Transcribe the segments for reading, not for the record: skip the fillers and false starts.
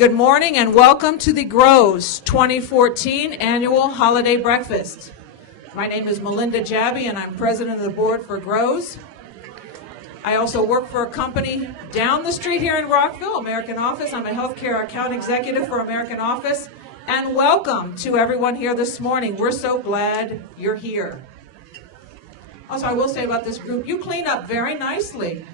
Good morning and welcome to the Grows 2014 Annual Holiday Breakfast. My name is Melinda Jabby and I'm president of the board for Grows. I also work for a company down the street here in Rockville, American Office. I'm a healthcare account executive for American Office. And welcome to everyone here this morning. We're so glad you're here. Also, I will say about this group, you clean up very nicely.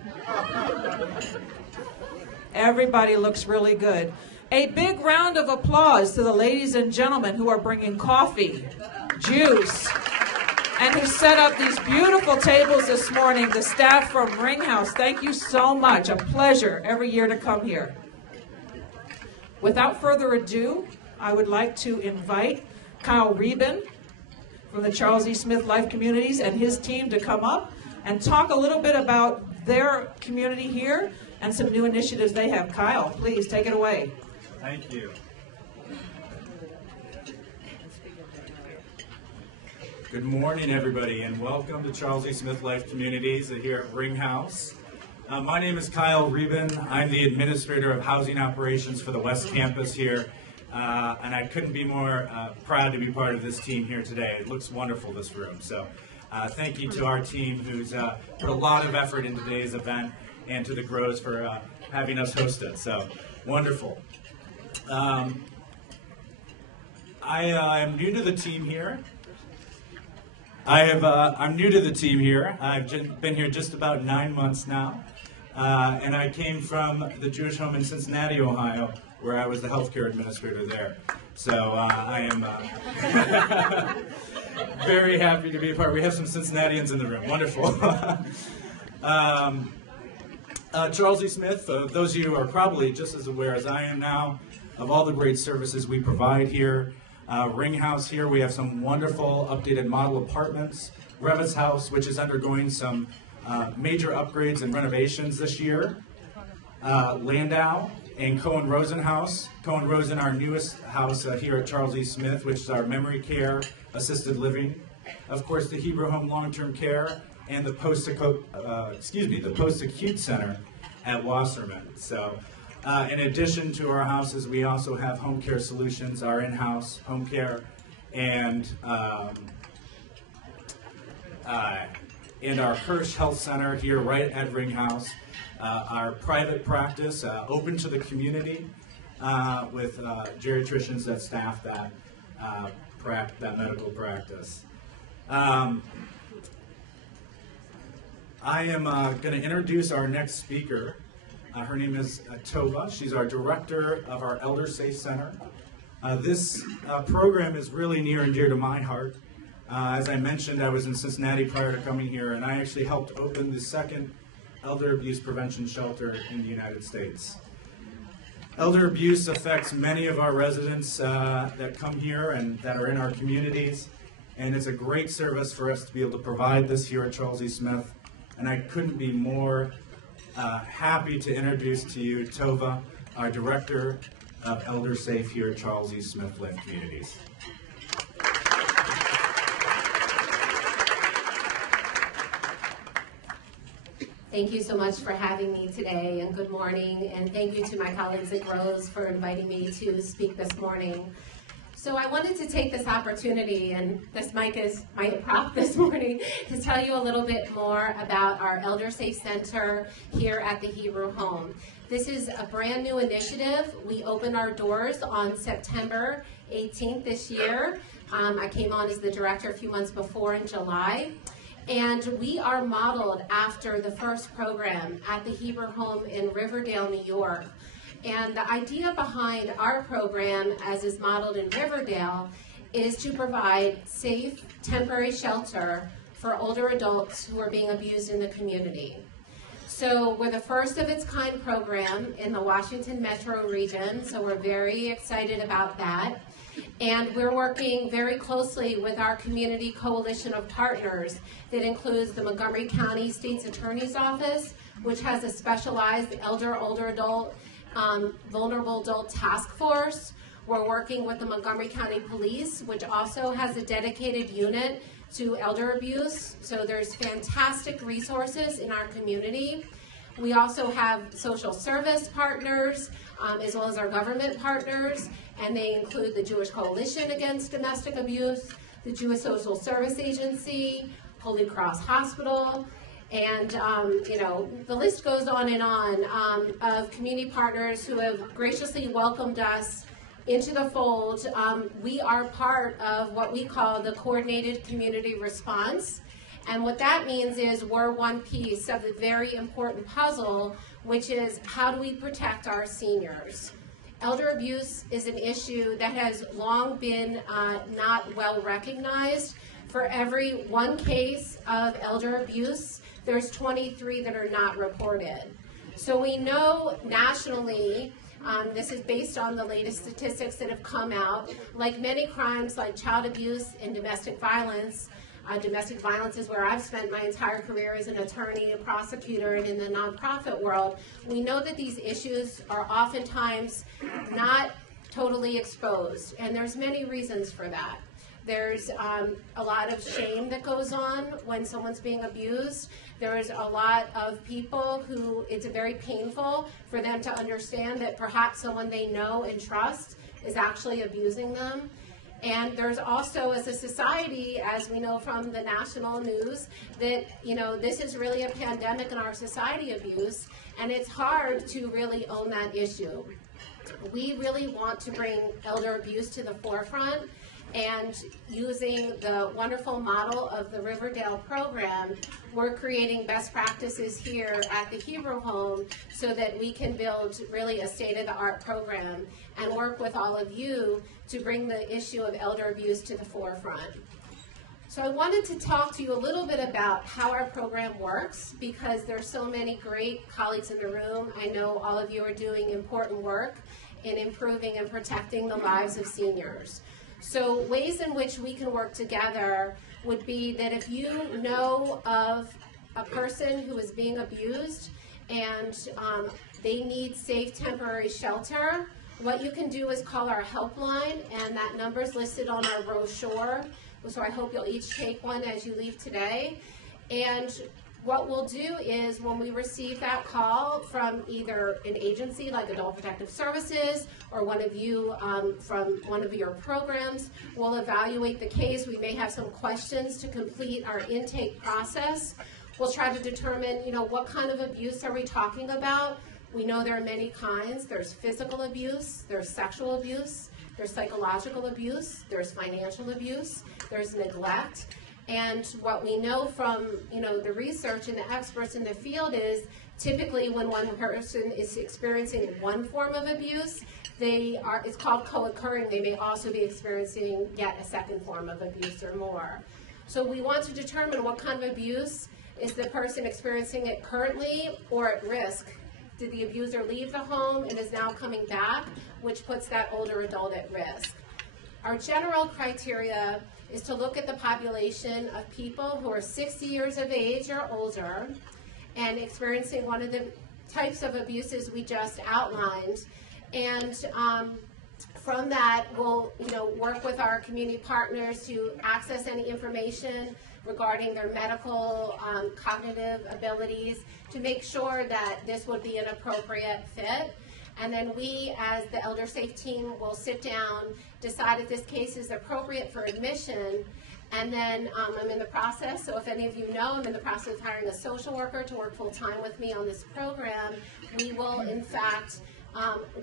Everybody looks really good. A big round of applause to the ladies and gentlemen who are bringing coffee, juice, and who set up these beautiful tables this morning, the staff from Ring House. Thank you so much. A pleasure every year to come here. Without further ado, I would like to invite Kyle Reben from the Charles E. Smith Life Communities and his team to come up and talk a little bit about their community here and some new initiatives they have. Kyle, please take it away. Thank you. Good morning, everybody, and welcome to Charles E. Smith Life Communities here at Ring House. My name is Kyle Reben. I'm the administrator of housing operations for the West Campus here, and I couldn't be more proud to be part of this team here today. It looks wonderful, this room. So thank you to our team who's put a lot of effort in today's event, and to the Grows for having us host it. So wonderful. I am new to the team here. I'm new to the team here. I've been here just about 9 months now, and I came from the Jewish home in Cincinnati, Ohio, where I was the healthcare administrator there. So I am very happy to be a part. We have some Cincinnatians in the room. Wonderful. Charles E. Smith, those of you are probably just as aware as I am now of all the great services we provide here. Ring House here, we have some wonderful updated model apartments. Revis House, which is undergoing some major upgrades and renovations this year. Landau and Cohen Rosen House. Cohen Rosen, our newest house here at Charles E. Smith, which is our memory care, assisted living. Of course, the Hebrew Home Long-Term Care and the post-acute center at Wasserman. So, in addition to our houses, we also have Home Care Solutions, our in-house home care, and our Hirsch Health Center here right at Ring House. Our private practice, open to the community, with geriatricians that staff that medical practice. I am going to introduce our next speaker. Her name is Tova. She's our director of our Elder Safe Center. This program is really near and dear to my heart. As I mentioned, I was in Cincinnati prior to coming here, and I actually helped open the second elder abuse prevention shelter in the United States. Elder abuse affects many of our residents that come here and that are in our communities, and it's a great service for us to be able to provide this here at Charles E. Smith, and I couldn't be more happy to introduce to you Tova, our Director of Elder Safe here at Charles E. Smith Life Communities. Thank you so much for having me today, and good morning, and thank you to my colleagues at Grows for inviting me to speak this morning. So I wanted to take this opportunity, and this mic is my prop this morning, to tell you a little bit more about our Elder Safe Center here at the Hebrew Home. This is a brand new initiative. We opened our doors on September 18th this year. I came on as the director a few months before in July. And we are modeled after the first program at the Hebrew Home in Riverdale, New York. And the idea behind our program, as is modeled in Riverdale, is to provide safe, temporary shelter for older adults who are being abused in the community. So we're the first of its kind program in the Washington metro region, so we're very excited about that. And we're working very closely with our community coalition of partners that includes the Montgomery County State's Attorney's Office, which has a specialized older adult, vulnerable adult task force. We're working with the Montgomery County Police, which also has a dedicated unit to elder abuse. So there's fantastic resources in our community. We also have social service partners, as well as our government partners, and they include the Jewish Coalition Against Domestic Abuse, the Jewish Social Service Agency, Holy Cross Hospital, and the list goes on of community partners who have graciously welcomed us into the fold. We are part of what we call the Coordinated Community Response. And what that means is we're one piece of the very important puzzle, which is how do we protect our seniors? Elder abuse is an issue that has long been not well recognized. For every one case of elder abuse, there's 23 that are not reported. So we know nationally, this is based on the latest statistics that have come out, like many crimes like child abuse and domestic violence. Domestic violence is where I've spent my entire career as an attorney, a prosecutor, and in the nonprofit world. We know that these issues are oftentimes not totally exposed, and there's many reasons for that. There's a lot of shame that goes on when someone's being abused. There's a lot of people who it's very painful for them to understand that perhaps someone they know and trust is actually abusing them. And there's also, as a society, as we know from the national news, that, this is really a pandemic in our society, abuse, and it's hard to really own that issue. We really want to bring elder abuse to the forefront, and using the wonderful model of the Riverdale program, we're creating best practices here at the Hebrew Home so that we can build really a state-of-the-art program and work with all of you to bring the issue of elder abuse to the forefront. So I wanted to talk to you a little bit about how our program works, because there's so many great colleagues in the room. I know all of you are doing important work in improving and protecting the lives of seniors. So ways in which we can work together would be that if you know of a person who is being abused and they need safe temporary shelter, what you can do is call our helpline, and that number is listed on our brochure. So I hope you'll each take one as you leave today. And what we'll do is when we receive that call from either an agency like Adult Protective Services or one of you from one of your programs, we'll evaluate the case. We may have some questions to complete our intake process. We'll try to determine, what kind of abuse are we talking about? We know there are many kinds. There's physical abuse, there's sexual abuse, there's psychological abuse, there's financial abuse, there's neglect. And what we know from, the research and the experts in the field is typically when one person is experiencing one form of abuse, it's called co-occurring. They may also be experiencing yet a second form of abuse or more. So we want to determine what kind of abuse is the person experiencing it currently or at risk. Did the abuser leave the home and is now coming back, which puts that older adult at risk? Our general criteria is to look at the population of people who are 60 years of age or older and experiencing one of the types of abuses we just outlined. And from that, we'll work with our community partners to access any information regarding their medical, cognitive abilities to make sure that this would be an appropriate fit. And then we, as the Elder Safe team, will sit down, decide if this case is appropriate for admission, and then I'm in the process, so if any of you know, I'm in the process of hiring a social worker to work full-time with me on this program. We will, in fact,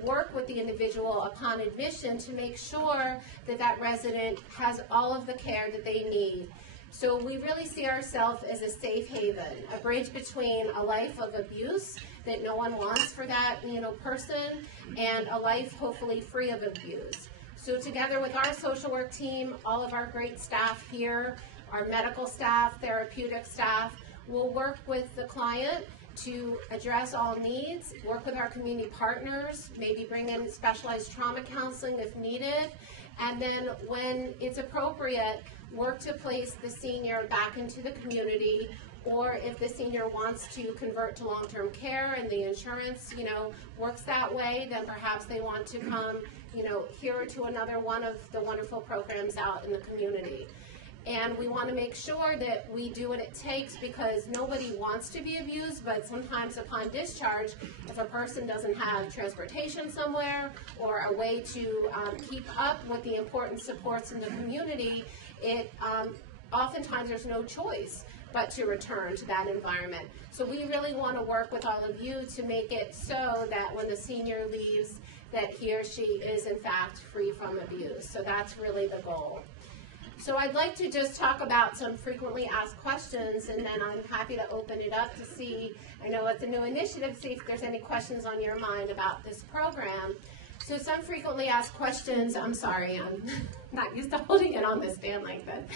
work with the individual upon admission to make sure that that resident has all of the care that they need. So we really see ourselves as a safe haven, a bridge between a life of abuse that no one wants for that person and a life hopefully free of abuse. So together with our social work team, all of our great staff here, our medical staff, therapeutic staff, will work with the client to address all needs, work with our community partners, maybe bring in specialized trauma counseling if needed, and then when it's appropriate, work to place the senior back into the community, or if the senior wants to convert to long-term care and the insurance, works that way, then perhaps they want to come, here to another one of the wonderful programs out in the community. And we want to make sure that we do what it takes, because nobody wants to be abused, but sometimes upon discharge, if a person doesn't have transportation somewhere or a way to keep up with the important supports in the community, oftentimes there's no choice but to return to that environment. So we really want to work with all of you to make it so that when the senior leaves, that he or she is in fact free from abuse. So that's really the goal. So I'd like to just talk about some frequently asked questions, and then I'm happy to open it up to see, I know it's a new initiative, see if there's any questions on your mind about this program. So some frequently asked questions, I'm sorry, I'm not used to holding it on the stand like that.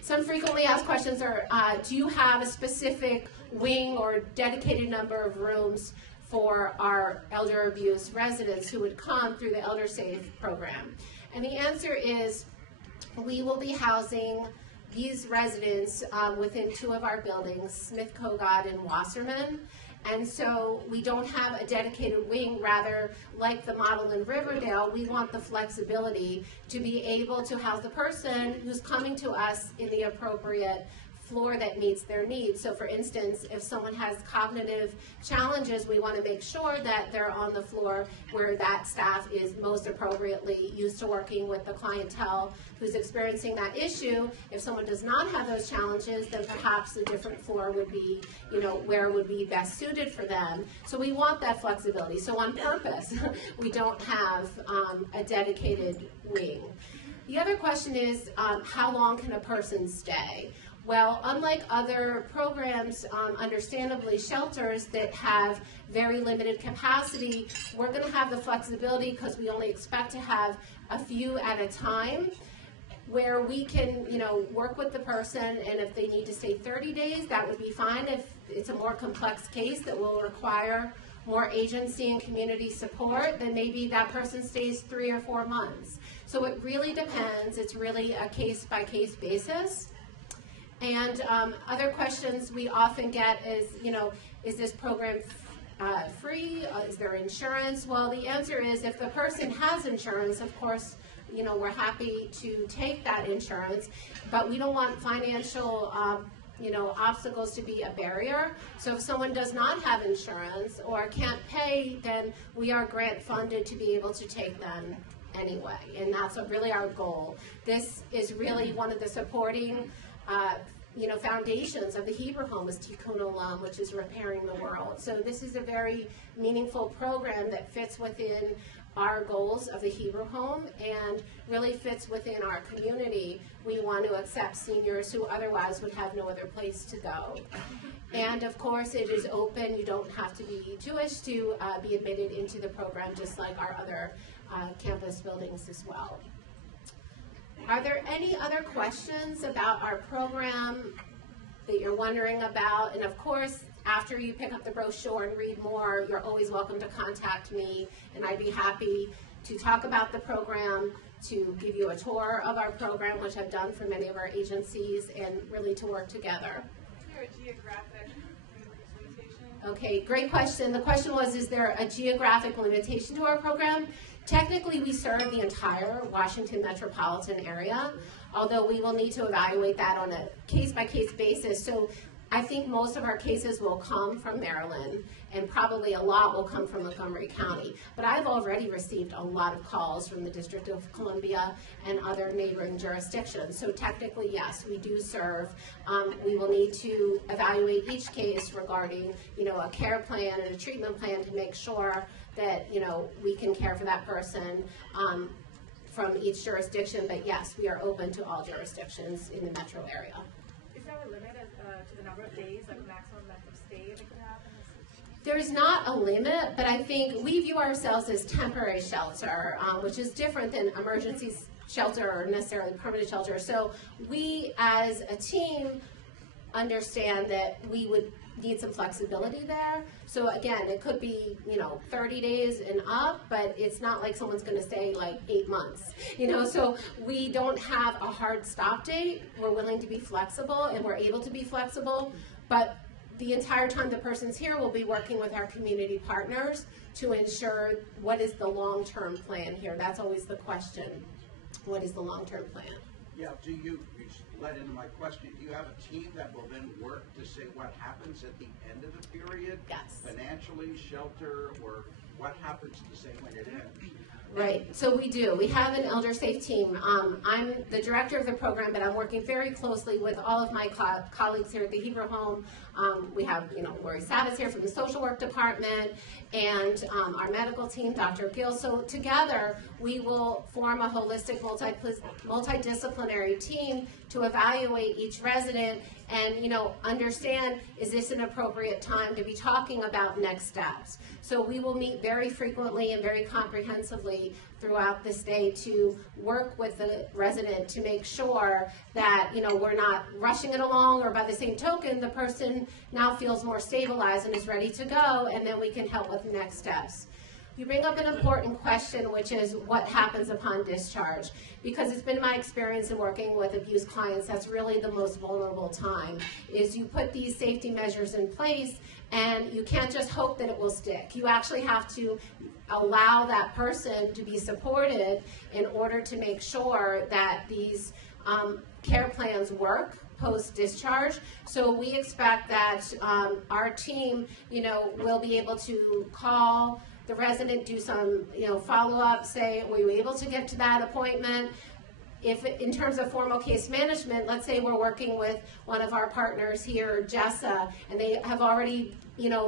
Some frequently asked questions are, do you have a specific wing or dedicated number of rooms for our elder abuse residents who would come through the Elder Safe program? And the answer is, we will be housing these residents within 2 of our buildings, Smith Kogod and Wasserman. And so we don't have a dedicated wing. Rather, like the model in Riverdale, we want the flexibility to be able to house the person who's coming to us in the appropriate floor that meets their needs. So for instance, if someone has cognitive challenges, we want to make sure that they're on the floor where that staff is most appropriately used to working with the clientele who's experiencing that issue. If someone does not have those challenges, then perhaps a different floor would be, where would be best suited for them. So we want that flexibility. So on purpose, we don't have a dedicated wing. The other question is, how long can a person stay? Well, unlike other programs, understandably shelters that have very limited capacity, we're going to have the flexibility, because we only expect to have a few at a time, where we can, work with the person, and if they need to stay 30 days, that would be fine. If it's a more complex case that will require more agency and community support, then maybe that person stays 3 or 4 months. So it really depends. It's really a case-by-case basis. And other questions we often get is, is this program free? Is there insurance? Well, the answer is, if the person has insurance, of course, we're happy to take that insurance, but we don't want financial obstacles to be a barrier. So if someone does not have insurance or can't pay, then we are grant funded to be able to take them anyway. And that's really our goal. This is really one of the supporting foundations of the Hebrew Home is Tikkun Olam, which is repairing the world. So this is a very meaningful program that fits within our goals of the Hebrew Home and really fits within our community. We want to accept seniors who otherwise would have no other place to go. And of course, it is open. You don't have to be Jewish to be admitted into the program, just like our other campus buildings as well. Are there any other questions about our program that you're wondering about? And of course, after you pick up the brochure and read more, you're always welcome to contact me, and I'd be happy to talk about the program, to give you a tour of our program, which I've done for many of our agencies, and really to work together. Is there a geographic limitation? Okay, great question. The question was, is there a geographic limitation to our program? Technically, we serve the entire Washington metropolitan area, although we will need to evaluate that on a case-by-case basis. So I think most of our cases will come from Maryland, and probably a lot will come from Montgomery County. But I've already received a lot of calls from the District of Columbia and other neighboring jurisdictions. So technically, yes, we do serve. We will need to evaluate each case regarding, a care plan and a treatment plan to make sure that, we can care for that person from each jurisdiction. But yes, we are open to all jurisdictions in the metro area. Is there a limit to the number of days, like maximum length of stay that could happen? There is not a limit, but I think we view ourselves as temporary shelter, which is different than emergency shelter or necessarily permanent shelter. So we as a team understand that we would need some flexibility there. So again, it could be, 30 days and up, but it's not like someone's going to stay like 8 months, so we don't have a hard stop date. We're willing to be flexible, and we're able to be flexible, but the entire time the person's here, we'll be working with our community partners to ensure what is the long-term plan here. That's always the question. What is the long-term plan? Yeah, you led into my question. Do you have a team that will then work to say what happens at the end of the period? Yes. Financially, shelter, or what happens to say when it ends? Right, so we do. We have an Elder Safe team. I'm the director of the program, but I'm working very closely with all of my colleagues here at the Hebrew Home. We have, Lori Savitz here from the social work department, and our medical team, Dr. Gill. So together, we will form a holistic, multidisciplinary team to evaluate each resident and, understand, is this an appropriate time to be talking about next steps? So we will meet very frequently and very comprehensively throughout this day to work with the resident to make sure that, we're not rushing it along, or by the same token, the person now feels more stabilized and is ready to go, and then we can help with the next steps. You bring up an important question, which is what happens upon discharge. Because it's been my experience in working with abused clients, that's really the most vulnerable time, is you put these safety measures in place and you can't just hope that it will stick. You actually have to allow that person to be supported in order to make sure that these care plans work post-discharge. So we expect that our team, will be able to call the resident, do some, follow-up, say, were you able to get to that appointment? If in terms of formal case management, let's say we're working with one of our partners here, Jessa, and they have already,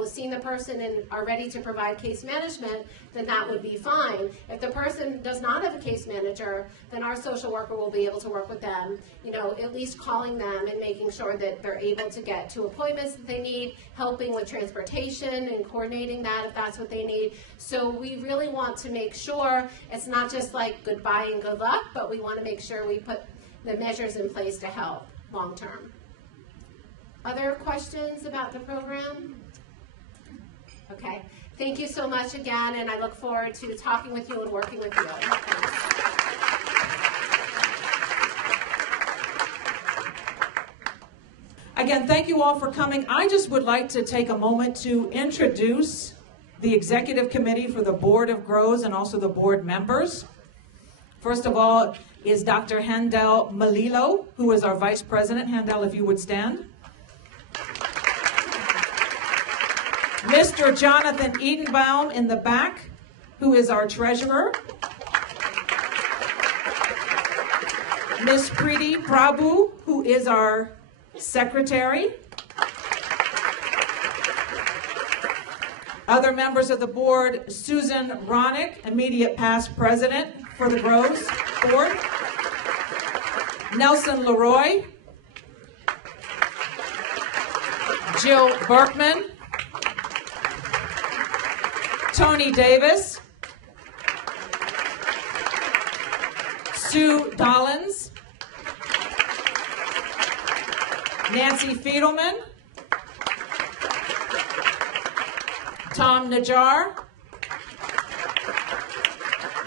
seen the person and are ready to provide case management, then that would be fine. If the person does not have a case manager, then our social worker will be able to work with them, at least calling them and making sure that they're able to get to appointments that they need, helping with transportation and coordinating that if that's what they need. So we really want to make sure it's not just like goodbye and good luck, but we want to make sure we put the measures in place to help long term. Other questions about the program? Okay. Thank you so much again, and I look forward to talking with you and working with you. Again, thank you all for coming. I just would like to take a moment to introduce the Executive Committee for the Board of Grows and also the board members. First of all is Dr. Handel Malilo, who is our Vice President. Handel, if you would stand. Mr. Jonathan Edenbaum in the back, who is our Treasurer. Ms. Preeti Prabhu, who is our Secretary. Other members of the board, Susan Ronick, immediate past president for the Groves Board. Nelson Leroy. Jill Berkman. Tony Davis. Sue Dollins. Nancy Fiedelman. Tom Najjar.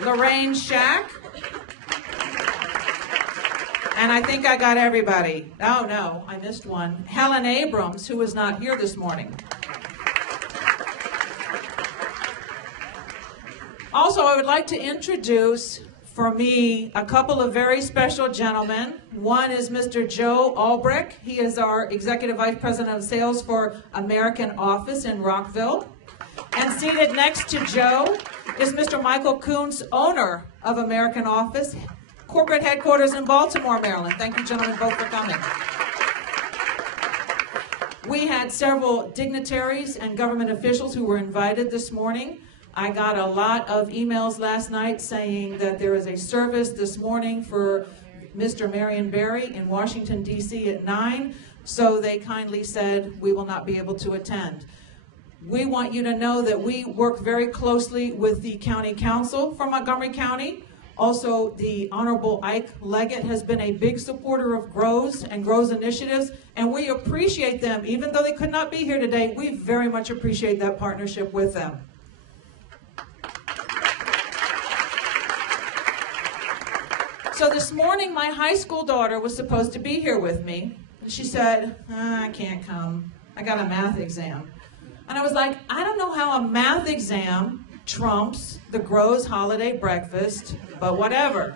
Lorraine Shack. And I think I got everybody. Oh, no, I missed one. Helen Abrams, who is not here this morning. Also, I would like to introduce, for me, a couple of very special gentlemen. One is Mr. Joe Albrecht. He is our Executive Vice President of Sales for American Office in Rockville. And seated next to Joe is Mr. Michael Kuntz, owner of American Office, corporate headquarters in Baltimore, Maryland. Thank you, gentlemen, both for coming. We had several dignitaries and government officials who were invited this morning. I got a lot of emails last night saying that there is a service this morning for Mr. Marion Barry in Washington, D.C. at 9, so they kindly said we will not be able to attend. We want you to know that we work very closely with the County Council for Montgomery County. Also, the Honorable Ike Leggett has been a big supporter of Grows and Grows initiatives, and we appreciate them. Even though they could not be here today, we very much appreciate that partnership with them. So this morning, my high school daughter was supposed to be here with me. And she said, I can't come. I got a math exam. And I was like, I don't know how a math exam trumps the Grows holiday breakfast, but whatever.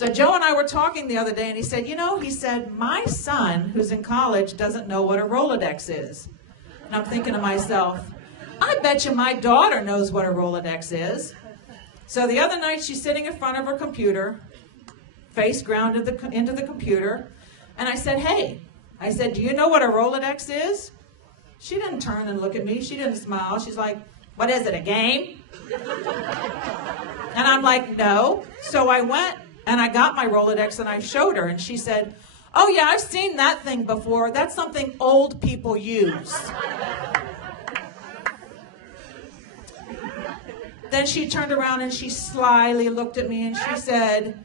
So Joe and I were talking the other day, and he said, my son, who's in college, doesn't know what a Rolodex is. And I'm thinking to myself, I bet you my daughter knows what a Rolodex is. So the other night, she's sitting in front of her computer, face grounded into the computer, and I said, hey, do you know what a Rolodex is? She didn't turn and look at me. She didn't smile. She's like, what is it, a game? And I'm like, no. So I went and I got my Rolodex and I showed her, and she said, oh yeah, I've seen that thing before. That's something old people use. Then she turned around and she slyly looked at me and she said,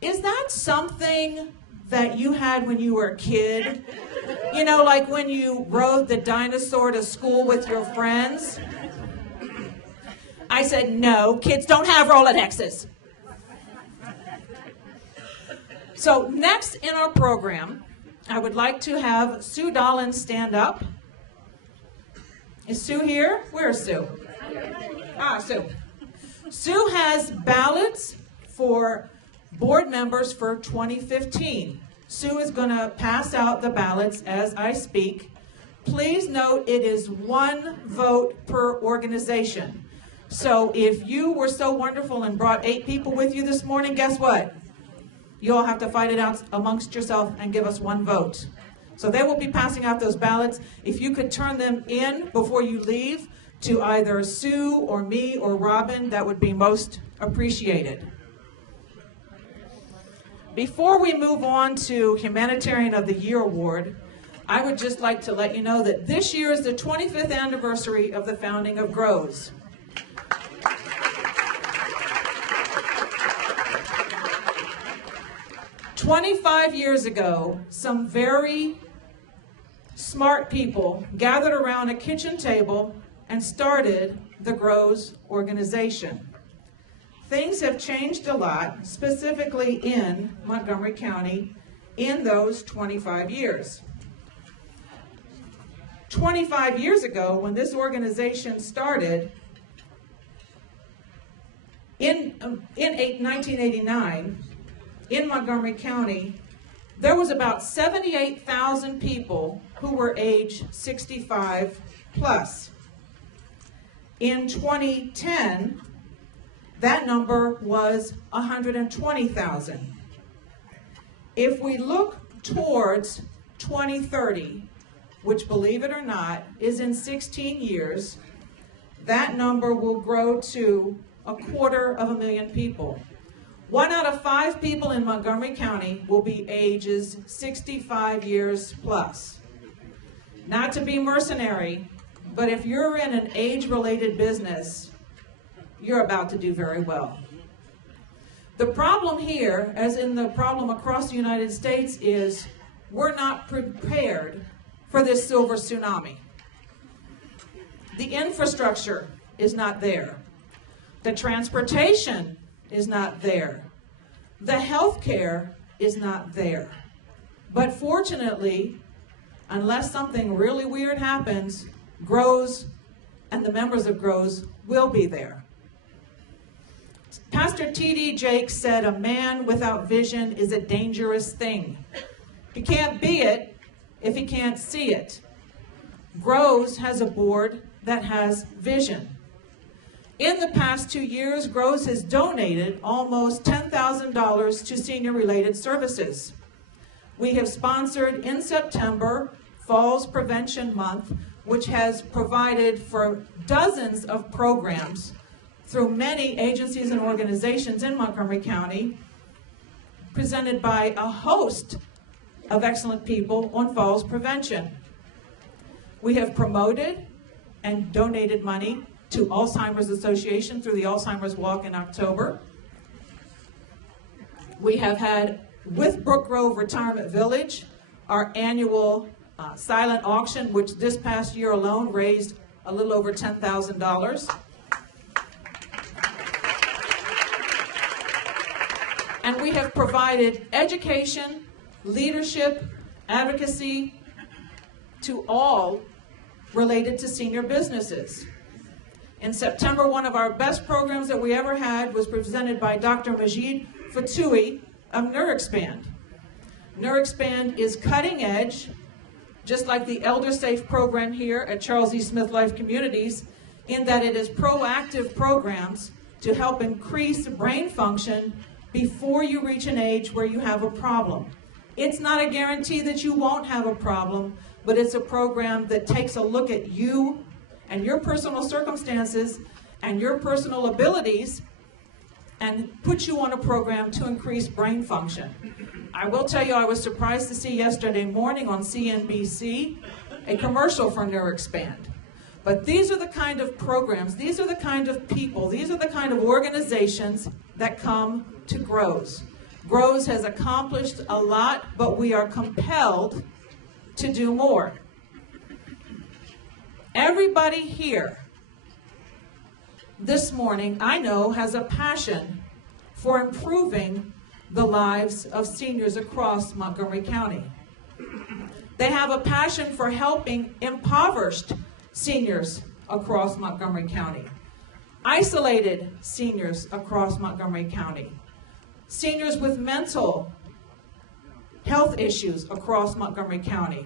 is that something that you had when you were a kid? Like when you rode the dinosaur to school with your friends? I said, no, kids don't have Rolodexes. So next in our program, I would like to have Sue Dollin stand up. Is Sue here? Where is Sue? Sue. Sue has ballots for board members for 2015. Sue is going to pass out the ballots as I speak. Please note it is 1 vote per organization. So if you were so wonderful and brought 8 people with you this morning, guess what? You all have to fight it out amongst yourself and give us 1 vote. So they will be passing out those ballots. If you could turn them in before you leave to either Sue or me or Robin, that would be most appreciated. Before we move on to Humanitarian of the Year Award, I would just like to let you know that this year is the 25th anniversary of the founding of GROWS. "25 years ago, some very smart people gathered around a kitchen table and started the GROWS organization. Things have changed a lot, specifically in Montgomery County, in those 25 years. 25 years ago, when this organization started, in 1989, in Montgomery County, there was about 78,000 people who were age 65 plus. In 2010, that number was 120,000. If we look towards 2030, which, believe it or not, is in 16 years, that number will grow to 250,000 people. 1 out of 5 people in Montgomery County will be ages 65 years plus. Not to be mercenary, but if you're in an age-related business, you're about to do very well. The problem here, as in the problem across the United States, is we're not prepared for this silver tsunami. The infrastructure is not there. The transportation is not there. The health care is not there. But fortunately, unless something really weird happens, GROWS and the members of GROWS will be there. Pastor T.D. Jakes said, "A man without vision is a dangerous thing. He can't be it if he can't see it." GROWS has a board that has vision. In the past 2 years, GROWS has donated almost $10,000 to senior-related services. We have sponsored in September Falls Prevention Month, which has provided for dozens of programs through many agencies and organizations in Montgomery County, presented by a host of excellent people on falls prevention. We have promoted and donated money to Alzheimer's Association through the Alzheimer's Walk in October. We have had, with Brook Grove Retirement Village, our annual silent auction, which this past year alone raised a little over $10,000. And we have provided education, leadership, advocacy to all related to senior businesses. In September, one of our best programs that we ever had was presented by Dr. Majid Fatoui, of NeurExpand. NeurExpand is cutting edge, just like the Elder Safe program here at Charles E. Smith Life Communities, in that it is proactive programs to help increase brain function before you reach an age where you have a problem. It's not a guarantee that you won't have a problem, but it's a program that takes a look at you and your personal circumstances and your personal abilities and puts you on a program to increase brain function. I will tell you, I was surprised to see yesterday morning on CNBC a commercial for NeurExpand. But these are the kind of programs, these are the kind of people, these are the kind of organizations that come to GROWS. GROWS has accomplished a lot, but we are compelled to do more. Everybody here this morning, I know, has a passion for improving the lives of seniors across Montgomery County. They have a passion for helping impoverished seniors across Montgomery County, isolated seniors across Montgomery County, seniors with mental health issues across Montgomery County.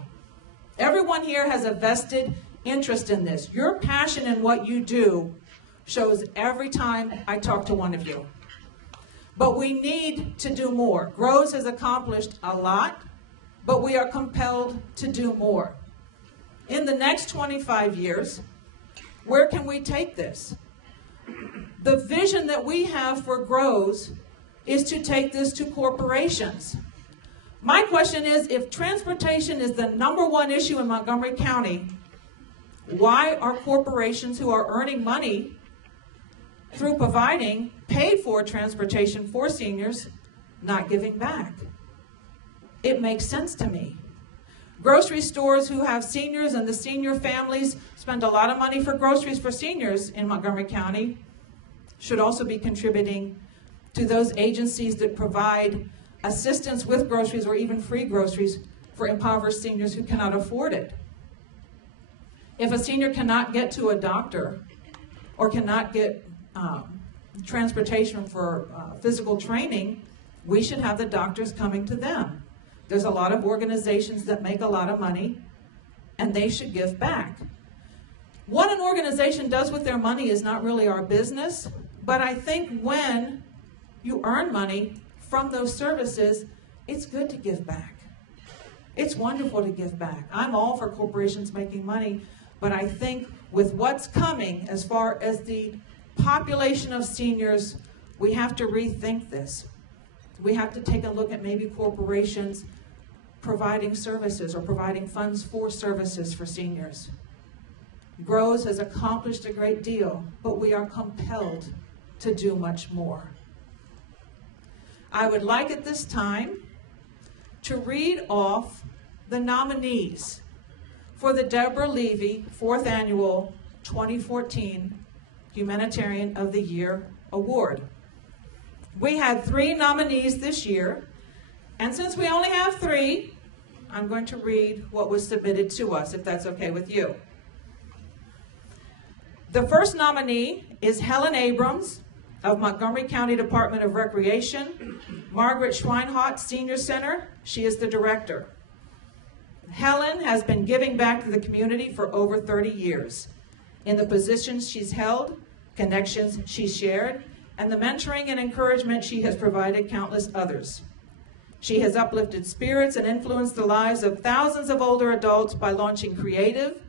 Everyone here has a vested interest in this. Your passion in what you do shows every time I talk to one of you. But we need to do more. GROWS has accomplished a lot, but we are compelled to do more. In the next 25 years, where can we take this? The vision that we have for GROWS is to take this to corporations. My question is, if transportation is the #1 issue in Montgomery County, why are corporations who are earning money through providing paid for transportation for seniors not giving back? It makes sense to me. Grocery stores who have seniors and the senior families spend a lot of money for groceries for seniors in Montgomery County should also be contributing to those agencies that provide assistance with groceries or even free groceries for impoverished seniors who cannot afford it. If a senior cannot get to a doctor or cannot get transportation for physical training, we should have the doctors coming to them. There's a lot of organizations that make a lot of money, and they should give back. What an organization does with their money is not really our business, but I think when you earn money from those services, it's good to give back. It's wonderful to give back. I'm all for corporations making money, but I think with what's coming as far as the population of seniors, we have to rethink this. We have to take a look at maybe corporations providing services or providing funds for services for seniors. GROWS has accomplished a great deal, but we are compelled to do much more. I would like at this time to read off the nominees for the Deborah Levy 4th Annual 2014 Humanitarian of the Year Award. We had 3 nominees this year, and since we only have 3, I'm going to read what was submitted to us, if that's okay with you. The first nominee is Helen Abrams of Montgomery County Department of Recreation, Margaret Schweinhott Senior Center. She is the director. Helen has been giving back to the community for over 30 years in the positions she's held, connections she's shared, and the mentoring and encouragement she has provided countless others. She has uplifted spirits and influenced the lives of thousands of older adults by launching creative,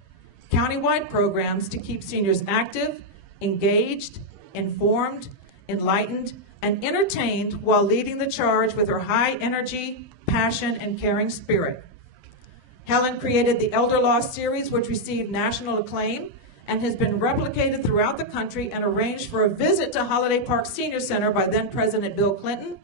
countywide programs to keep seniors active, engaged, informed, enlightened, and entertained while leading the charge with her high energy, passion, and caring spirit. Helen created the Elder Law series, which received national acclaim and has been replicated throughout the country and arranged for a visit to Holiday Park Senior Center by then President Bill Clinton,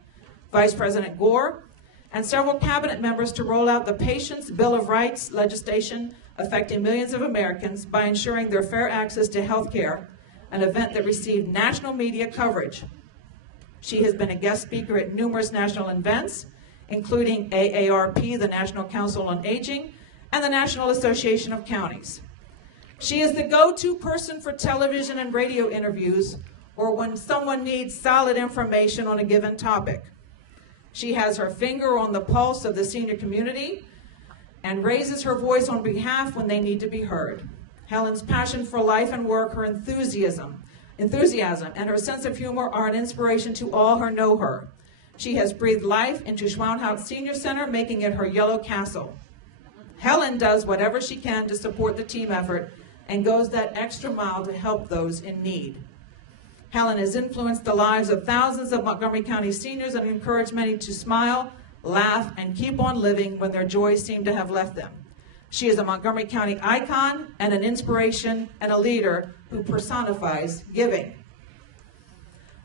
Vice President Gore, and several cabinet members to roll out the Patients' Bill of Rights legislation affecting millions of Americans by ensuring their fair access to health care, an event that received national media coverage. She has been a guest speaker at numerous national events, including AARP, the National Council on Aging, and the National Association of Counties. She is the go-to person for television and radio interviews or when someone needs solid information on a given topic. She has her finger on the pulse of the senior community and raises her voice on behalf when they need to be heard. Helen's passion for life and work, her enthusiasm, and her sense of humor are an inspiration to all who know her. She has breathed life into Schwanhout Senior Center, making it her yellow castle. Helen does whatever she can to support the team effort and goes that extra mile to help those in need. Helen has influenced the lives of thousands of Montgomery County seniors and encouraged many to smile, laugh, and keep on living when their joys seem to have left them. She is a Montgomery County icon and an inspiration and a leader who personifies giving.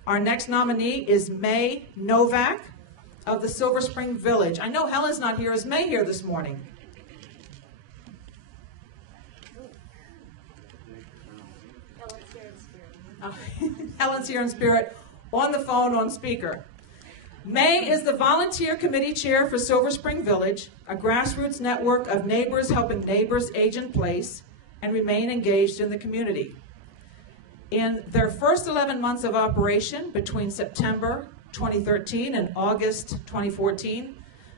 Our next nominee is May Novak of the Silver Spring Village. I know Helen's not here. Is May here this morning? Helen's here in spirit, on the phone, on speaker. May is the volunteer committee chair for Silver Spring Village, a grassroots network of neighbors helping neighbors age in place and remain engaged in the community. In their first 11 months of operation, between September 2013 and August 2014,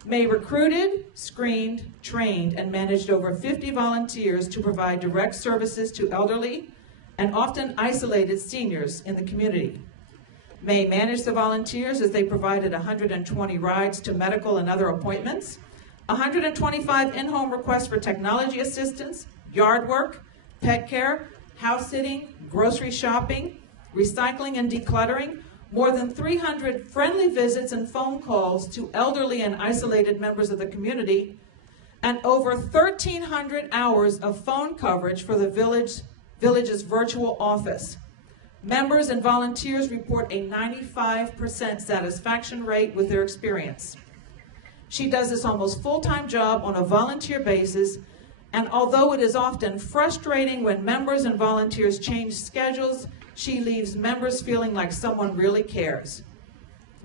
May recruited, screened, trained, and managed over 50 volunteers to provide direct services to elderly and often isolated seniors in the community. May managed the volunteers as they provided 120 rides to medical and other appointments, 125 in-home requests for technology assistance, yard work, pet care, house sitting, grocery shopping, recycling and decluttering, more than 300 friendly visits and phone calls to elderly and isolated members of the community, and over 1,300 hours of phone coverage for the village's virtual office. Members and volunteers report a 95% satisfaction rate with their experience. She does this almost full-time job on a volunteer basis, and although it is often frustrating when members and volunteers change schedules, she leaves members feeling like someone really cares.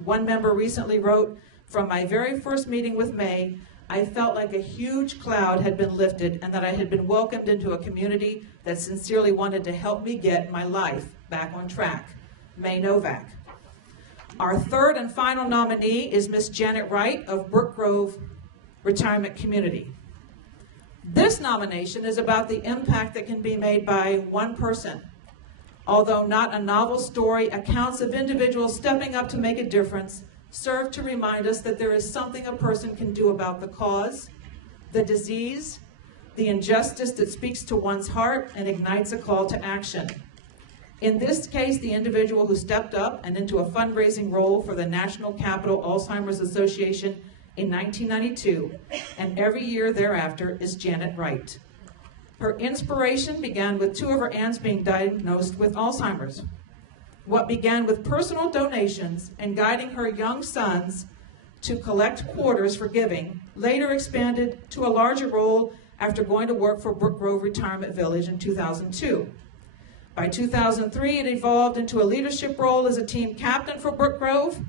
One member recently wrote, "From my very first meeting with May, I felt like a huge cloud had been lifted and that I had been welcomed into a community that sincerely wanted to help me get my life back on track." May Novak. Our third and final nominee is Miss Janet Wright of Brook Grove Retirement Community. This nomination is about the impact that can be made by one person. Although not a novel story, accounts of individuals stepping up to make a difference serve to remind us that there is something a person can do about the cause, the disease, the injustice that speaks to one's heart and ignites a call to action. In this case, the individual who stepped up and into a fundraising role for the National Capital Alzheimer's Association in 1992, and every year thereafter, is Janet Wright. Her inspiration began with two of her aunts being diagnosed with Alzheimer's. What began with personal donations and guiding her young sons to collect quarters for giving later expanded to a larger role after going to work for Brook Grove Retirement Village in 2002. By 2003, it evolved into a leadership role as a team captain for Brook Grove,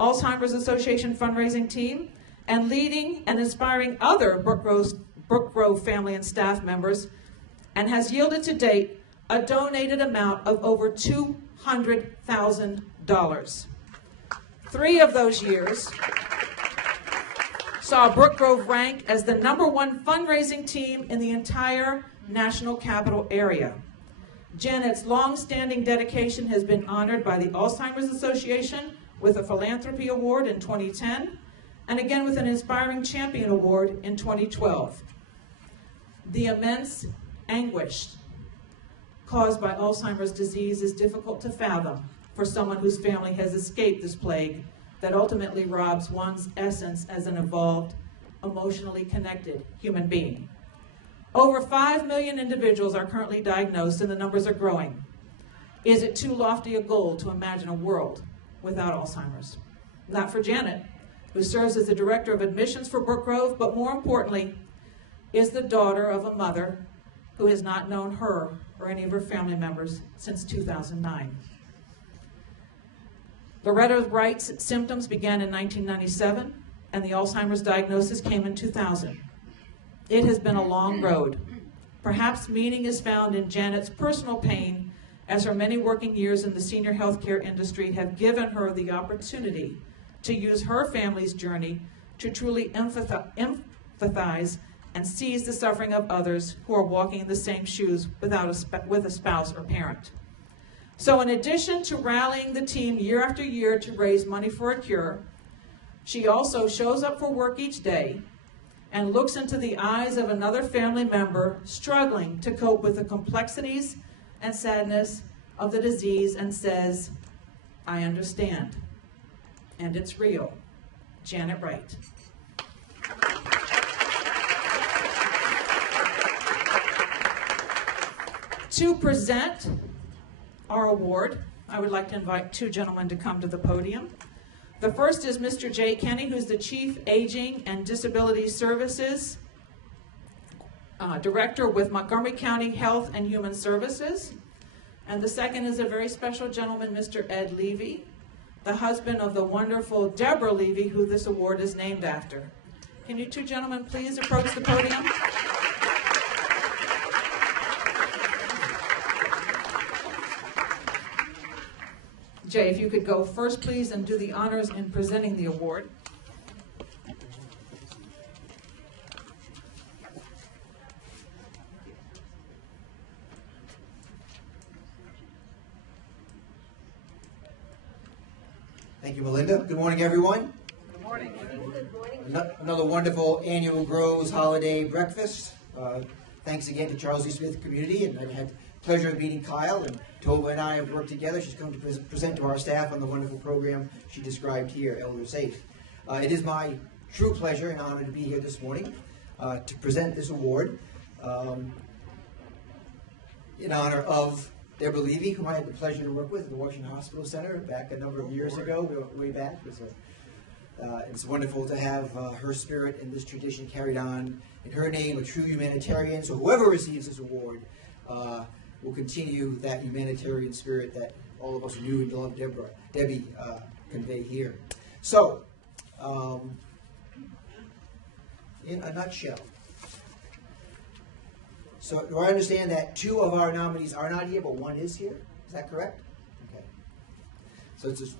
Alzheimer's Association fundraising team, and leading and inspiring other Brook Grove family and staff members, and has yielded to date a donated amount of over $200,000. 3 of those years saw Brook Grove rank as the #1 fundraising team in the entire National Capital area. Janet's long-standing dedication has been honored by the Alzheimer's Association with a Philanthropy Award in 2010, and again with an Inspiring Champion Award in 2012. The immense anguish caused by Alzheimer's disease is difficult to fathom for someone whose family has escaped this plague that ultimately robs one's essence as an evolved, emotionally connected human being. Over 5 million individuals are currently diagnosed, and the numbers are growing. Is it too lofty a goal to imagine a world without Alzheimer's? Not for Janet, who serves as the Director of Admissions for Brook Grove, but more importantly, is the daughter of a mother who has not known her or any of her family members since 2009. Loretta Wright's symptoms began in 1997, and the Alzheimer's diagnosis came in 2000. It has been a long road. Perhaps meaning is found in Janet's personal pain, as her many working years in the senior healthcare industry have given her the opportunity to use her family's journey to truly empathize and seize the suffering of others who are walking in the same shoes with a spouse or parent. So in addition to rallying the team year after year to raise money for a cure, she also shows up for work each day and looks into the eyes of another family member struggling to cope with the complexities and sadness of the disease and says, "I understand, and it's real." Janet Wright. To present our award, I would like to invite two gentlemen to come to the podium. The first is Mr. Jay Kenny, who's the Chief Aging and Disability Services Director with Montgomery County Health and Human Services. And the second is a very special gentleman, Mr. Ed Levy, the husband of the wonderful Deborah Levy, who this award is named after. Can you two gentlemen please approach the podium? Jay, if you could go first, please, and do the honors in presenting the award. Thank you, Melinda. Good morning, everyone. Good morning. Another wonderful annual Grows holiday breakfast. Thanks again to Charles E. Smith Community, and I've had the pleasure of meeting Kyle, and Tova and I have worked together. She's come to present to our staff on the wonderful program she described here, Elder Safe. It is my true pleasure and honor to be here this morning to present this award in honor of Deborah Levy, whom I had the pleasure to work with at the Washington Hospital Center back a number of years ago, way back. It's wonderful to have her spirit and this tradition carried on in her name, a true humanitarian. So whoever receives this award will continue that humanitarian spirit that all of us who knew and loved Debbie convey here. So, in a nutshell, so do I understand that two of our nominees are not here, but one is here? Is that correct? Okay. So it's just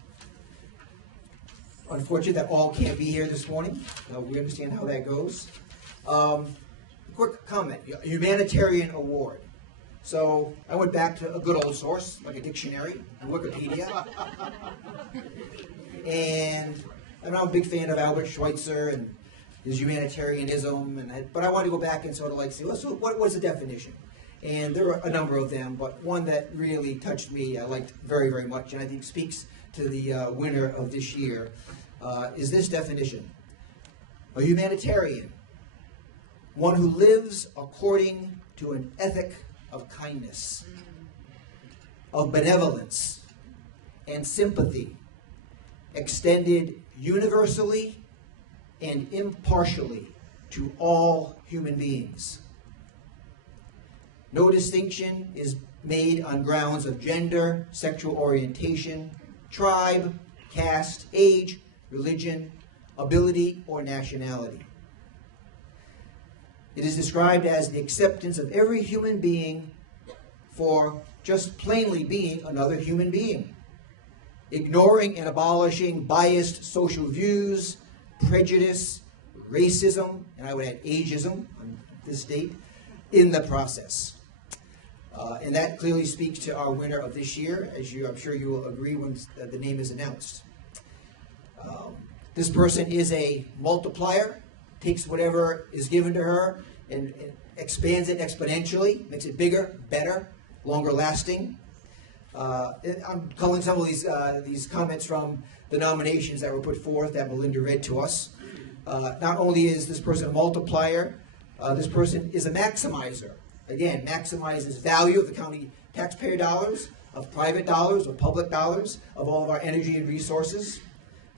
unfortunate that all can't be here this morning. We understand how that goes. Quick comment, humanitarian award. So I went back to a good old source, like a dictionary, Wikipedia. And I'm a big fan of Albert Schweitzer and his humanitarianism, but I wanted to go back and sort of like see, what was the definition? And there were a number of them, but one that really touched me, I liked very, very much, and I think speaks to the winner of this year, is this definition. A humanitarian, one who lives according to an ethic of kindness, of benevolence, and sympathy, extended universally and impartially to all human beings. No distinction is made on grounds of gender, sexual orientation, tribe, caste, age, religion, ability, or nationality. It is described as the acceptance of every human being for just plainly being another human being, ignoring and abolishing biased social views, prejudice, racism, and I would add ageism on this date, in the process. And that clearly speaks to our winner of this year, as I'm sure you will agree when the name is announced. This person is a multiplier, takes whatever is given to her and expands it exponentially, makes it bigger, better, longer lasting. I'm calling some of these comments from the nominations that were put forth that Melinda read to us. Not only is this person a multiplier, this person is a maximizer. Again, maximizes value of the county taxpayer dollars, of private dollars, of public dollars, of all of our energy and resources.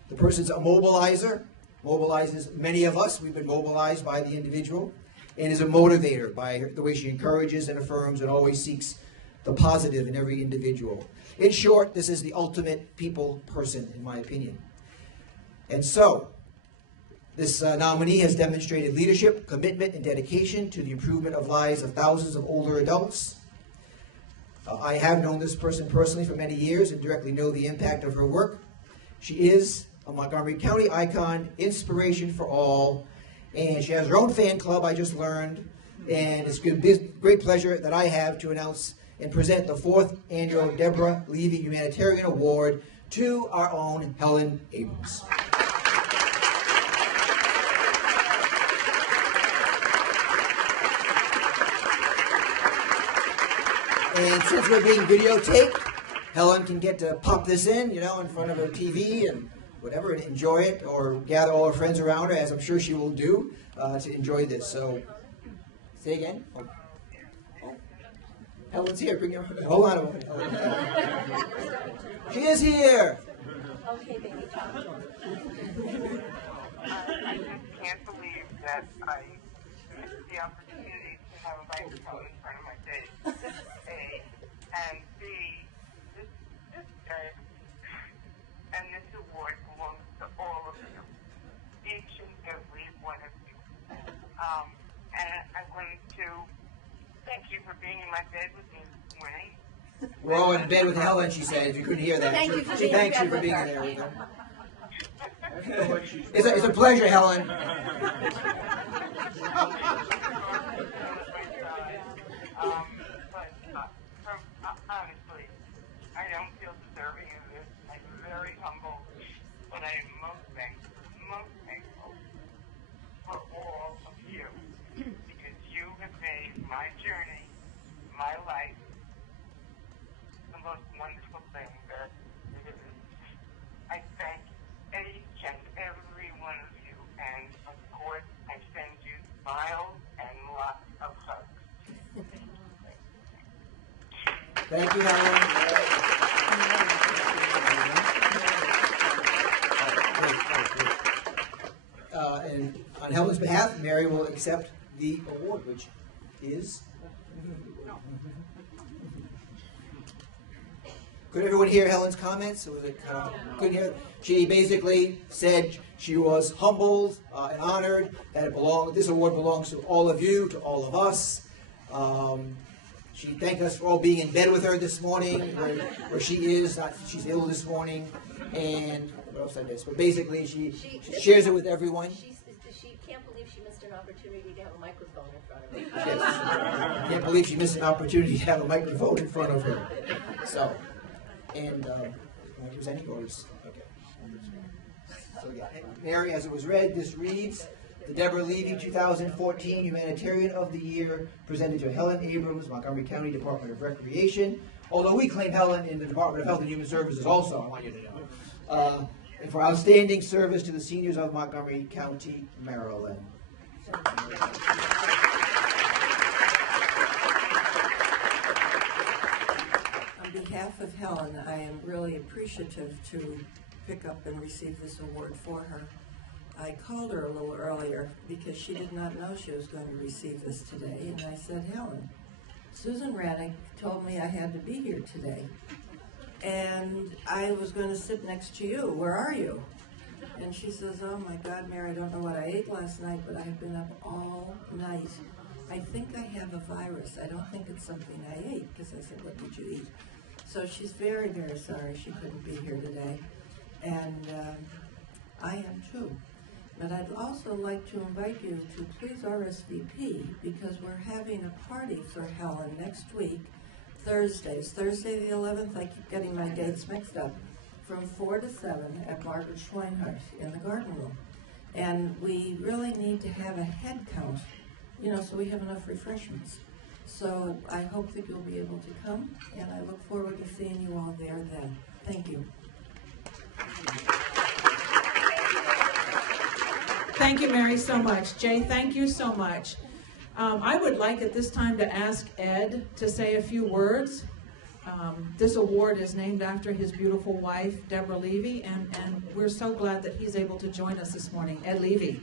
The person's a mobilizer, mobilizes many of us. We've been mobilized by the individual, and is a motivator by the way she encourages and affirms and always seeks the positive in every individual. In short, this is the ultimate people person, in my opinion. And so, this nominee has demonstrated leadership, commitment, and dedication to the improvement of lives of thousands of older adults. I have known this person personally for many years and directly know the impact of her work. She is a Montgomery County icon, inspiration for all. And she has her own fan club, I just learned. And it's great pleasure that I have to announce and present the 4th annual Deborah Levy Humanitarian Award to our own Helen Abrams. And since we're being videotaped, Helen can get to pop this in, in front of her TV and whatever, and enjoy it, or gather all her friends around her, as I'm sure she will do, to enjoy this. So, say again. Oh. Helen's here. Bring her. Hold on a moment. She is here. Okay, baby. I just can't believe that I missed the opportunity to have a microphone in front of my face. A, and B, this day and this award belongs to all of you, each and every one of you. And I'm going to thank you for being in my bed with me this morning. We're all in bed with Helen, she said, if you couldn't hear that. Thank you for She being in thanks bed you for with being her. there. It's a pleasure, Helen. But honestly, I don't feel deserving of this. I'm very humble, but I am most thankful for all of you, because you have made my journey, my life, the most wonderful thing that it is. I thank each and every one of you, and of course, I send you smiles and lots of hugs. Thank you, Helen. And on Helen's behalf, Mary will accept the award, which is... Could everyone hear Helen's comments? Was it kind of couldn't hear? She basically said she was humbled and honored that this award belongs to all of you, to all of us. She thanked us for all being in bed with her this morning, where she is. She's ill this morning, and what else I missed? But basically, she shares it with everyone. She can't believe she missed an opportunity to have a microphone in front of her. Yes. Can't believe she missed an opportunity to have a microphone in front of her. So, and was any voice? Okay. So yeah, Mary, as it was read, this reads: the Deborah Levy 2014 Humanitarian of the Year, presented to Helen Abrams, Montgomery County Department of Recreation. Although we claim Helen in the Department of Health and Human Services also, I want you to know. And for outstanding service to the seniors of Montgomery County, Maryland. On behalf of Helen, I am really appreciative to pick up and receive this award for her. I called her a little earlier because she did not know she was going to receive this today, and I said, Helen, Susan Rannick told me I had to be here today, and I was going to sit next to you. Where are you? And she says, oh my God, Mary, I don't know what I ate last night, but I've been up all night. I think I have a virus. I don't think it's something I ate, because I said, what did you eat? So she's very, very sorry she couldn't be here today, and I am too. But I'd also like to invite you to please RSVP, because we're having a party for Helen next week, Thursdays. Thursday the 11th, I keep getting my dates mixed up, from 4 to 7 at Margaret Schweinhart in the garden room. And we really need to have a head count, so we have enough refreshments. So I hope that you'll be able to come, and I look forward to seeing you all there then. Thank you. Thank you, Mary, so much. Jay, thank you so much. I would like at this time to ask Ed to say a few words. This award is named after his beautiful wife, Deborah Levy, and we're so glad that he's able to join us this morning. Ed Levy.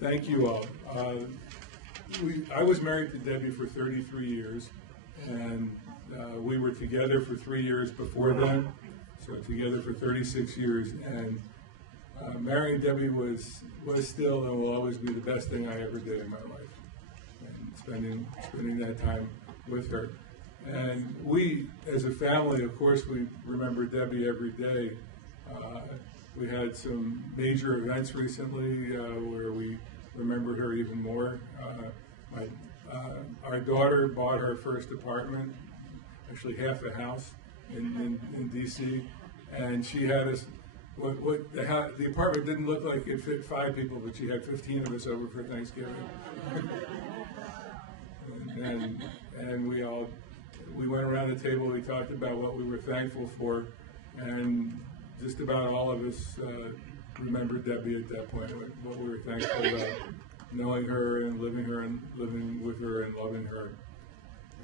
Thank you all. I was married to Debbie for 33 years, and we were together for 3 years before then, so together for 36 years. And marrying Debbie was still and will always be the best thing I ever did in my life. And spending that time with her. And we, as a family, of course, we remember Debbie every day. We had some major events recently where we remembered her even more. Our daughter bought her first apartment, actually half a house in D.C., and she had us. The apartment didn't look like it fit 5 people, but she had 15 of us over for Thanksgiving. and we went around the table. We talked about what we were thankful for, and just about all of us remembered Debbie at that point. What we were thankful about, knowing her and living with her and loving her.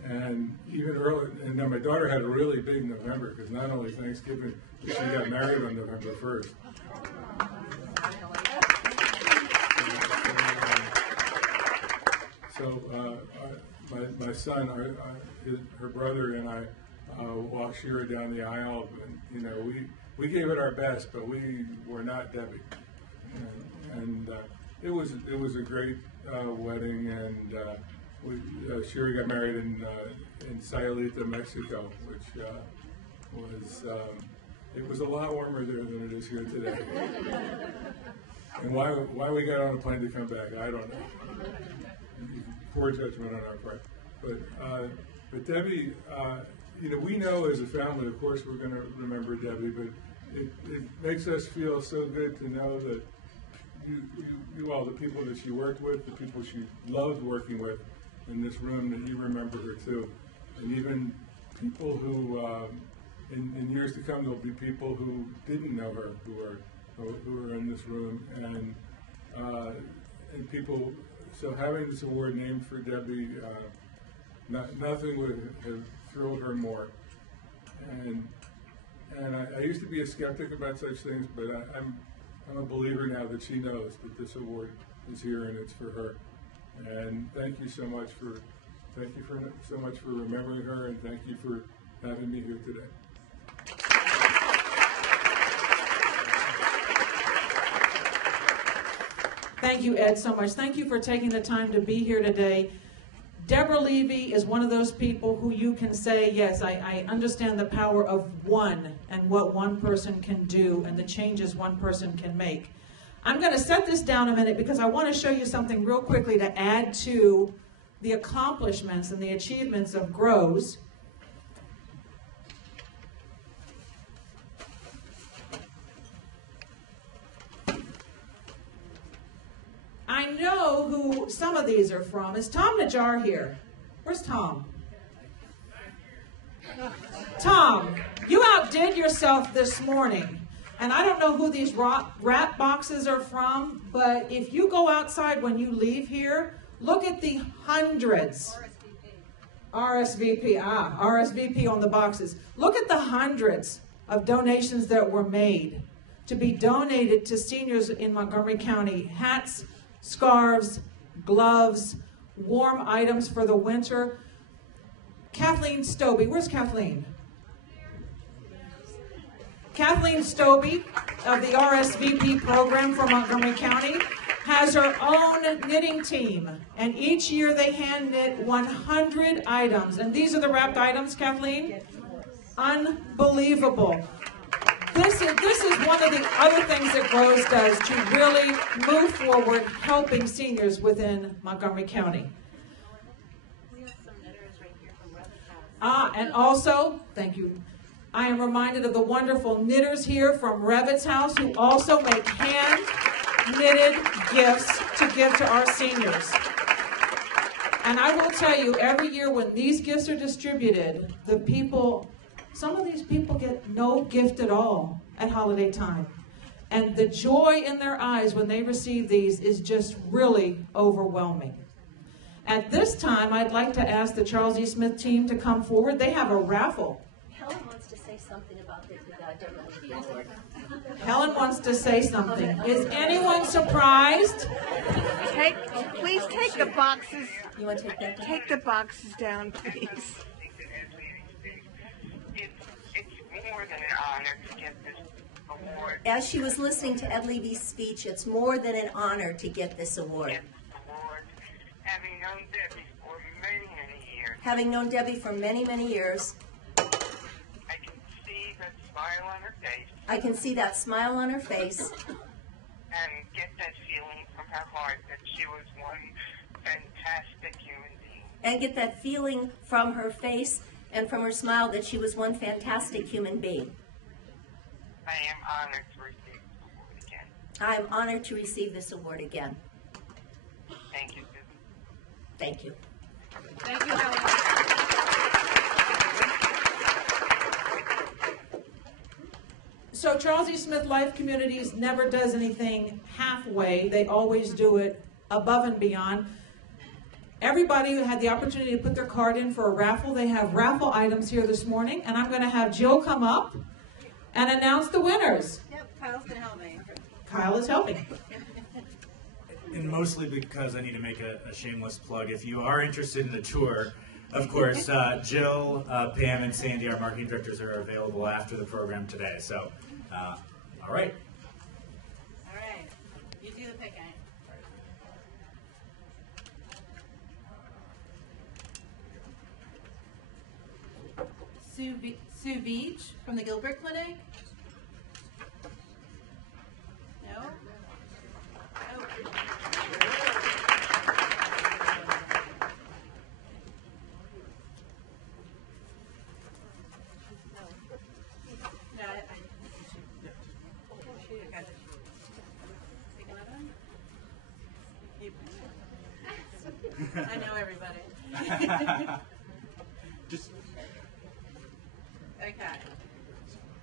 And even early, and then my daughter had a really big November, because not only Thanksgiving, but she got married on November 1st. So my son, her brother, and I walked Shira down the aisle, and we gave it our best, but we were not Debbie. And it was a great wedding, and Shira got married in Sayulita, Mexico, which was a lot warmer there than it is here today. And why we got on a plane to come back, I don't know. Poor judgment on our part. But Debbie, we know as a family, of course, we're going to remember Debbie, but it makes us feel so good to know that you all, the people that she worked with, the people she loved working with in this room, that you remember her too. And even people who, in years to come, there'll be people who didn't know her who are in this room, and people. So having this award named for Debbie, nothing would have thrilled her more. And I used to be a skeptic about such things, but I'm a believer now that she knows that this award is here and it's for her. And thank you so much for remembering her, and thank you for having me here today. Thank you, Ed, so much. Thank you for taking the time to be here today. Deborah Levy is one of those people who you can say, yes, I understand the power of one and what one person can do and the changes one person can make. I'm going to set this down a minute because I want to show you something real quickly to add to the accomplishments and the achievements of GROWS. I know who some of these are from. Is Tom Najjar here? Where's Tom? Tom, you outdid yourself this morning. And I don't know who these wrap boxes are from, but if you go outside when you leave here, look at the hundreds. RSVP on the boxes. Look at the hundreds of donations that were made to be donated to seniors in Montgomery County. Hats, scarves, gloves, warm items for the winter. Kathleen Stobie, where's Kathleen? Kathleen Stobie of the RSVP program for Montgomery County has her own knitting team, and each year they hand knit 100 items. And these are the wrapped items, Kathleen? Unbelievable. This is one of the other things that GROWS does to really move forward helping seniors within Montgomery County. We have some knitters right here from Revit's house. And also, thank you, I am reminded of the wonderful knitters here from Revit's house who also make hand-knitted gifts to give to our seniors. And I will tell you, every year when these gifts are distributed, some of these people get no gift at all at holiday time. And the joy in their eyes when they receive these is just really overwhelming. At this time, I'd like to ask the Charles E. Smith team to come forward. They have a raffle. Helen wants to say something about this. Helen wants to say something. Is anyone surprised? Please take the boxes. You want to take that down? Take the boxes down, please. It's more than an honor to get this award. As she was listening to Ed Levy's speech, it's more than an honor to get this award. Having known Debbie for many, many years, having known Debbie for many, many years, I can see that smile on her face I can see that smile on her face and get that feeling from her heart that she was one fantastic human being. and get that feeling from her face and from her smile that she was one fantastic human being. I am honored to receive the award again. I'm honored to receive this award again. Thank you, Susan. Thank you. Thank you, Helen. So Charles E. Smith Life Communities never does anything halfway. They always do it above and beyond. Everybody who had the opportunity to put their card in for a raffle, they have raffle items here this morning, and I'm going to have Jill come up and announce the winners. Yep, Kyle's gonna help me. Kyle is helping. And mostly because I need to make a shameless plug. If you are interested in the tour, of course, Jill, Pam, and Sandy, our marketing directors, are available after the program today. So, all right. All right, you do the picking. Sue Beach from the Gilbert Clinic. No? I know everybody. Just Okay.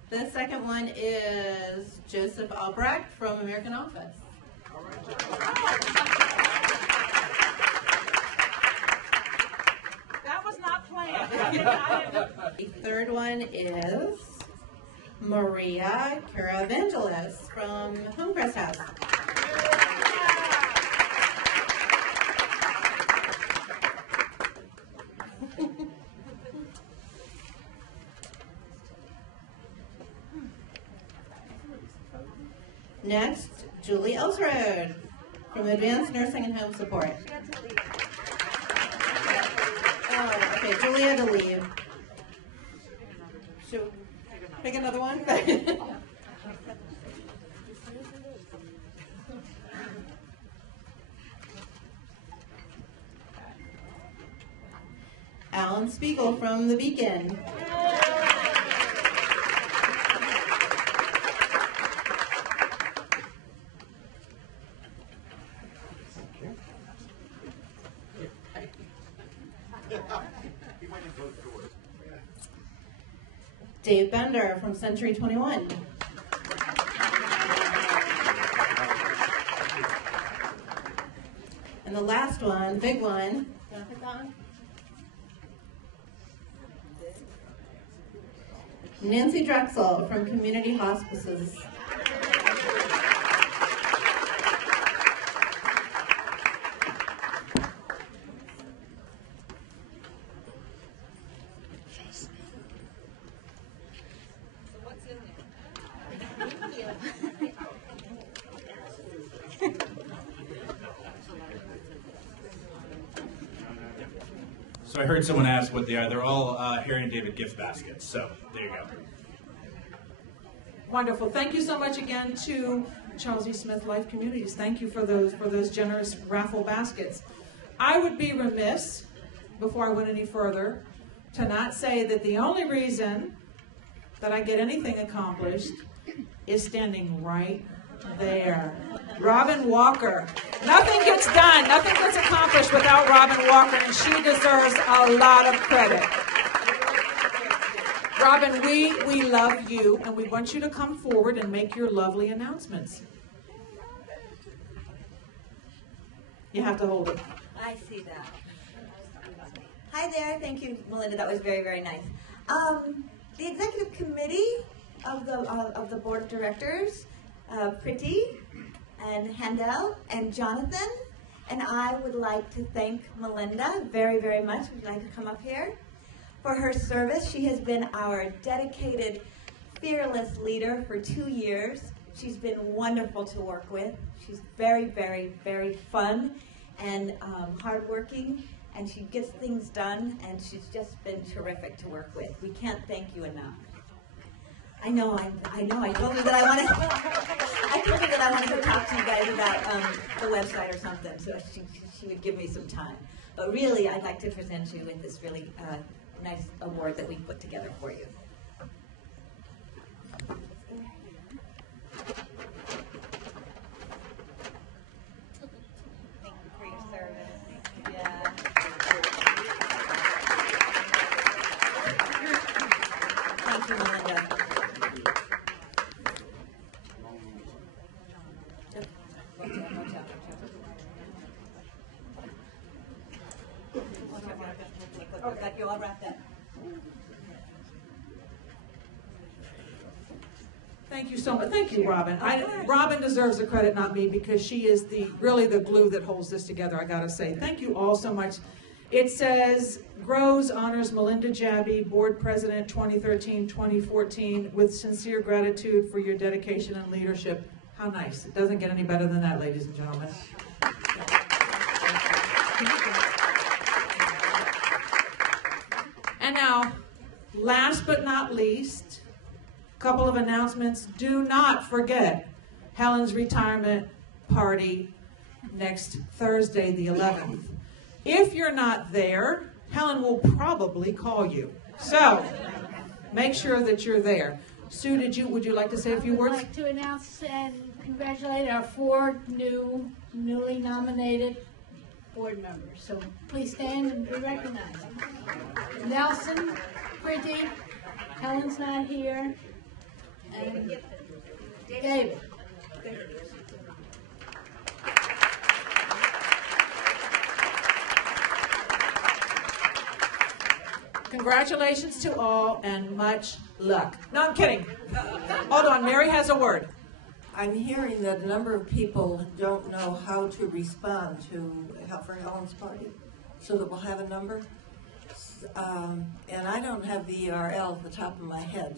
The second one is Joseph Albrecht from American Office. That was not planned. The third one is Maria Caravangelis from Homecrest House. Next, Julie Elsrode from Advanced Nursing and Home Support. Oh, okay, Julie had to leave. Should we pick another one? Alan Spiegel from The Beacon. Dave Bender from Century 21. And the last one, big one. Can I put that one? Nancy Drexel from Community Hospices. So I heard someone ask what they are. They're all Harry and David gift baskets. So there you go. Wonderful. Thank you so much again to Charles E. Smith Life Communities. Thank you for those generous raffle baskets. I would be remiss, before I went any further, to not say that the only reason that I get anything accomplished is standing right there. Robin Walker. Nothing gets done, nothing gets accomplished without Robin Walker, and she deserves a lot of credit. Robin, we love you, and we want you to come forward and make your lovely announcements. You have to hold it. I see that. Hi there. Thank you, Melinda. That was very, very nice. The executive committee of the board of directors, Priti and Handel and Jonathan, and I would like to thank Melinda very, very much. Would you like to come up here? For her service. She has been our dedicated, fearless leader for 2 years. She's been wonderful to work with. She's very, very, very fun and hardworking, and she gets things done, and she's just been terrific to work with. We can't thank you enough. I know. I told you that I wanted. I told her that I wanted to talk to you guys about the website or something, so she would give me some time. But really, I'd like to present you with this really nice award that we put together for you. Thank you for your service. Yeah. Thank you, Melinda. Got you all wrapped up. Thank you so much. Thank you, Robin. Robin deserves the credit, not me, because she is really the glue that holds this together, I gotta say. Thank you all so much. It says, Grows honors Melinda Jabby, Board President 2013-2014, with sincere gratitude for your dedication and leadership. How nice. It doesn't get any better than that, ladies and gentlemen. And now, last but not least, a couple of announcements. Do not forget Helen's retirement party next Thursday, the 11th. If you're not there, Helen will probably call you. So, make sure that you're there. Sue, would you like to say a few words? I'd like to announce and congratulate our 4 newly nominated board members. So please stand and be recognized. Nelson, Pretty, Helen's not here, and David. Congratulations to all and much luck. No, I'm kidding. Hold on, Mary has a word. I'm hearing that a number of people don't know how to respond for Helen's party, so that we'll have a number. And I don't have the URL at the top of my head.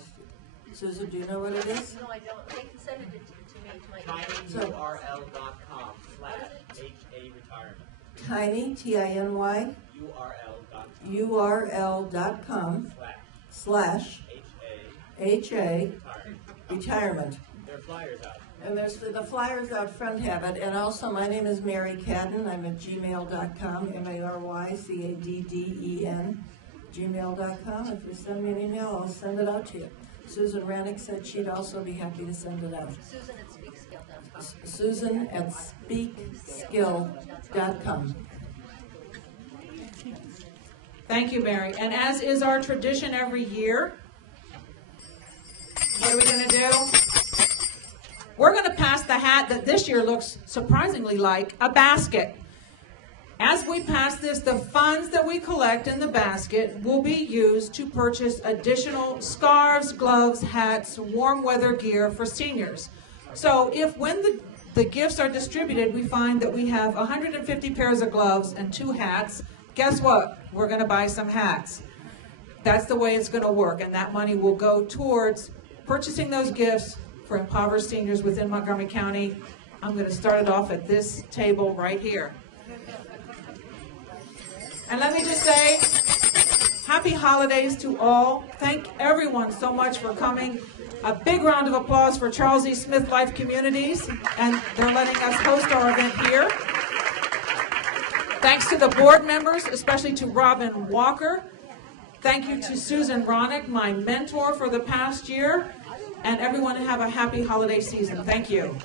Susan, do you know what it is? No, I don't. They can send it to me to my email. tinyurl.com/HA-retirement. Tiny, T-I-N-Y, URL.com /HA retirement. There are flyers out. And there's the flyers out front have it. And also, my name is Mary Cadden. I'm at gmail.com, MaryCadden, gmail.com. If you send me an email, I'll send it out to you. Susan Rannick said she'd also be happy to send it out. Susan at Susan@speakskill.com. Thank you, Mary. And as is our tradition every year, what are we going to do? We're going to pass the hat that this year looks surprisingly like a basket. As we pass this, the funds that we collect in the basket will be used to purchase additional scarves, gloves, hats, warm weather gear for seniors. So when the gifts are distributed, we find that we have 150 pairs of gloves and 2 hats. Guess what? We're going to buy some hats. That's the way it's going to work, and that money will go towards purchasing those gifts for impoverished seniors within Montgomery County. I'm going to start it off at this table right here. And let me just say, happy holidays to all. Thank everyone so much for coming. A big round of applause for Charles E. Smith Life Communities, and they're letting us host our event here. Thanks to the board members, especially to Robin Walker. Thank you to Susan Ronick, my mentor for the past year. And everyone have a happy holiday season. Thank you.